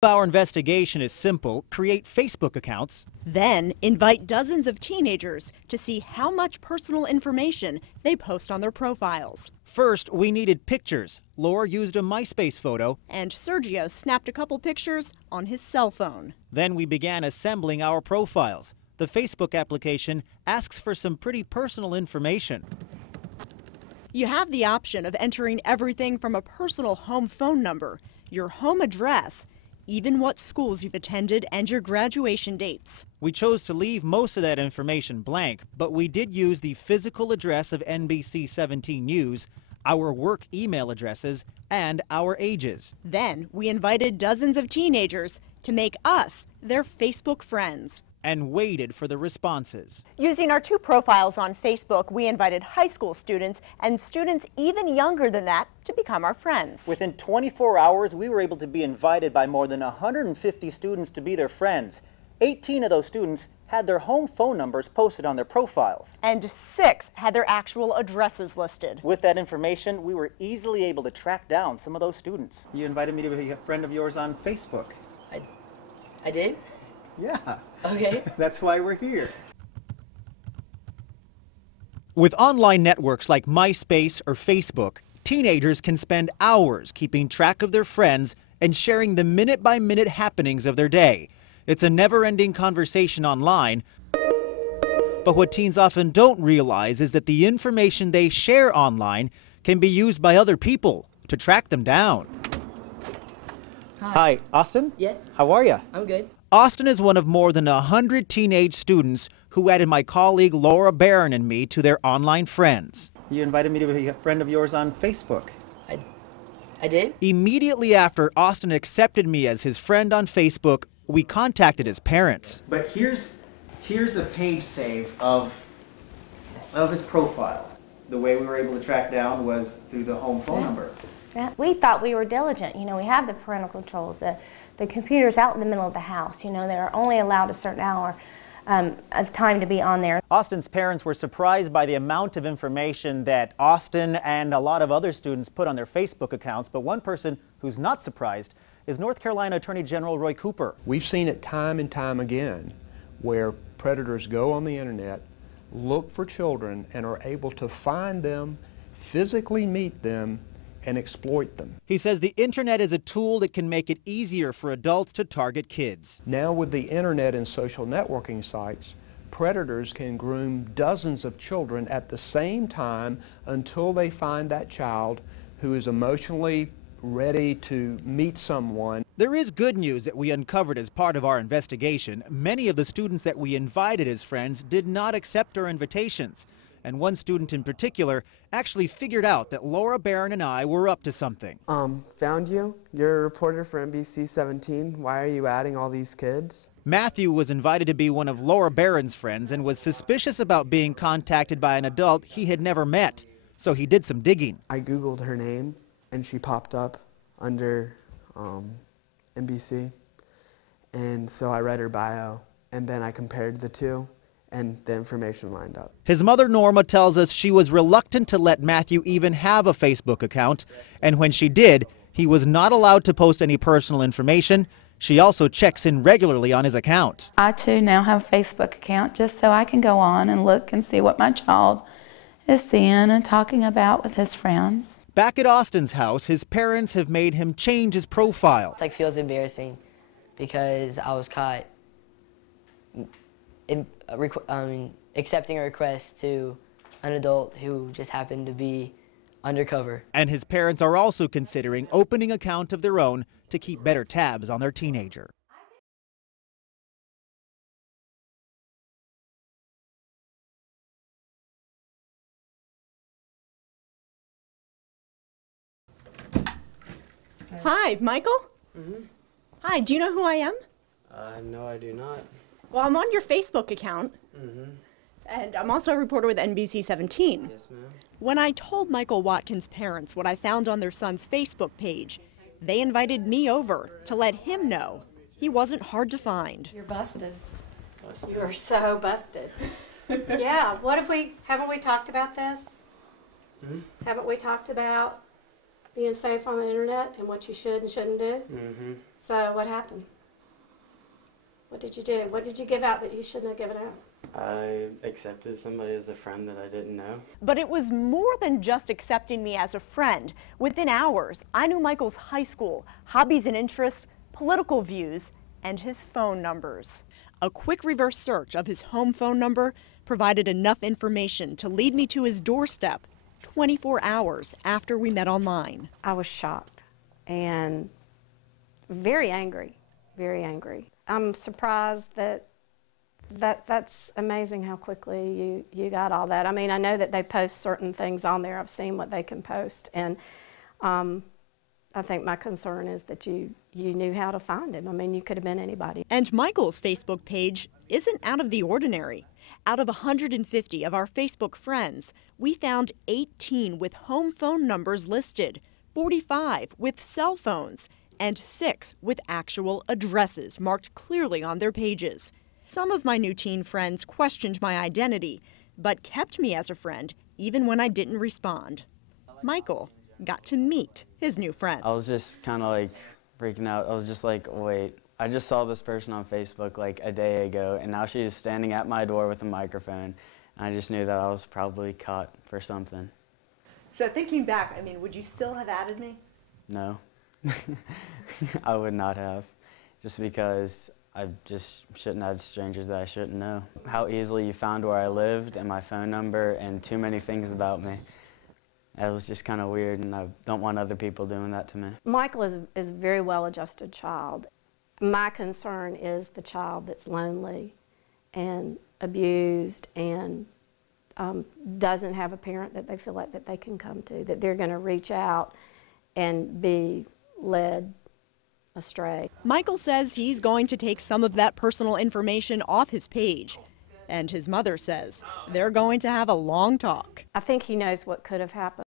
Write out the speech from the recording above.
Our investigation is simple. Create Facebook accounts. Then invite dozens of teenagers to see how much personal information they post on their profiles. First, we needed pictures. Laura used a MySpace photo. And Sergio snapped a couple pictures on his cell phone. Then we began assembling our profiles. The Facebook application asks for some pretty personal information. You have the option of entering everything from a personal home phone number, your home address, even what schools you've attended and your graduation dates. We chose to leave most of that information blank, but we did use the physical address of NBC 17 News, our work email addresses, and our ages. Then we invited dozens of teenagers to make us their Facebook friends. And waited for the responses. Using our 2 profiles on Facebook, we invited high school students and students even younger than that to become our friends. Within 24 hours, we were able to be invited by more than 150 students to be their friends. 18 of those students had their home phone numbers posted on their profiles. And 6 had their actual addresses listed. With that information, we were easily able to track down some of those students. You invited me to be a friend of yours on Facebook. I did? Yeah. Okay. That's why we're here. With online networks like MySpace or Facebook, teenagers can spend hours keeping track of their friends and sharing the minute-by-minute happenings of their day. It's a never-ending conversation online. But what teens often don't realize is that the information they share online can be used by other people to track them down. Hi, Austin? Yes? How are you? I'm good. Austin is one of more than 100 teenage students who added my colleague Laura Barron and me to their online friends. You invited me to be a friend of yours on Facebook. I did? Immediately after Austin accepted me as his friend on Facebook, we contacted his parents. But here's a page save of his profile. The way we were able to track down was through the home phone number. Yeah, we thought we were diligent. You know, we have the parental controls. The computer's out in the middle of the house. You know, they're only allowed a certain hour of time to be on there. Austin's parents were surprised by the amount of information that Austin and a lot of other students put on their Facebook accounts, but one person who's not surprised is North Carolina Attorney General Roy Cooper. We've seen it time and time again where predators go on the internet, look for children, and are able to find them, physically meet them, and exploit them. He says the internet is a tool that can make it easier for adults to target kids. Now with the internet and social networking sites, predators can groom dozens of children at the same time until they find that child who is emotionally ready to meet someone. There is good news that we uncovered as part of our investigation. Many of the students that we invited as friends did not accept our invitations. And one student in particular actually figured out that Laura Barron and I were up to something. Found you. You're a reporter for NBC 17. Why are you adding all these kids? Matthew was invited to be one of Laura Barron's friends and was suspicious about being contacted by an adult he had never met. So he did some digging. I Googled her name and she popped up under NBC. And so I read her bio and then I compared the two, and the information lined up. His mother, Norma, tells us she was reluctant to let Matthew even have a Facebook account, and when she did, he was not allowed to post any personal information. She also checks in regularly on his account. I too now have a Facebook account just so I can go on and look and see what my child is seeing and talking about with his friends. Back at Austin's house, his parents have made him change his profile. It feels embarrassing because I was caught accepting a request to an adult who just happened to be undercover. And his parents are also considering opening an account of their own to keep better tabs on their teenager. Hi, Michael? Mm-hmm. Hi, do you know who I am? No, I do not. Well, I'm on your Facebook account. Mm-hmm. And I'm also a reporter with NBC 17. Yes, ma'am. When I told Michael Watkins' parents what I found on their son's Facebook page, they invited me over to let him know he wasn't hard to find. You're busted. You're so busted. Yeah, haven't we talked about this? Mm-hmm. Haven't we talked about being safe on the internet and what you should and shouldn't do? Mm-hmm. So what happened? What did you do? What did you give out that you shouldn't have given out? I accepted somebody as a friend that I didn't know. But it was more than just accepting me as a friend. Within hours, I knew Michael's high school, hobbies and interests, political views, and his phone numbers. A quick reverse search of his home phone number provided enough information to lead me to his doorstep 24 hours after we met online. I was shocked and very angry, very angry. I'm surprised that's amazing how quickly you got all that. I mean, I know that they post certain things on there. I've seen what they can post, and I think my concern is that you knew how to find him. I mean, you could have been anybody. And Michael's Facebook page isn't out of the ordinary. Out of 150 of our Facebook friends, we found 18 with home phone numbers listed, 45 with cell phones, and 6 with actual addresses marked clearly on their pages. Some of my new teen friends questioned my identity, but kept me as a friend even when I didn't respond. Michael got to meet his new friend. I was just kind of like freaking out. I was just like, wait, I just saw this person on Facebook like a day ago, and now she's standing at my door with a microphone. And I just knew that I was probably caught for something. So thinking back, I mean, would you still have added me? No, I would not have, just because I just shouldn't add strangers that I shouldn't know. How easily you found where I lived and my phone number and too many things about me. It was just kind of weird, and I don't want other people doing that to me. Michael is a very well-adjusted child. My concern is the child that's lonely and abused and doesn't have a parent that they feel like that they can come to, that they're going to reach out and be led astray. Michael says he's going to take some of that personal information off his page. And his mother says they're going to have a long talk. I think he knows what could have happened.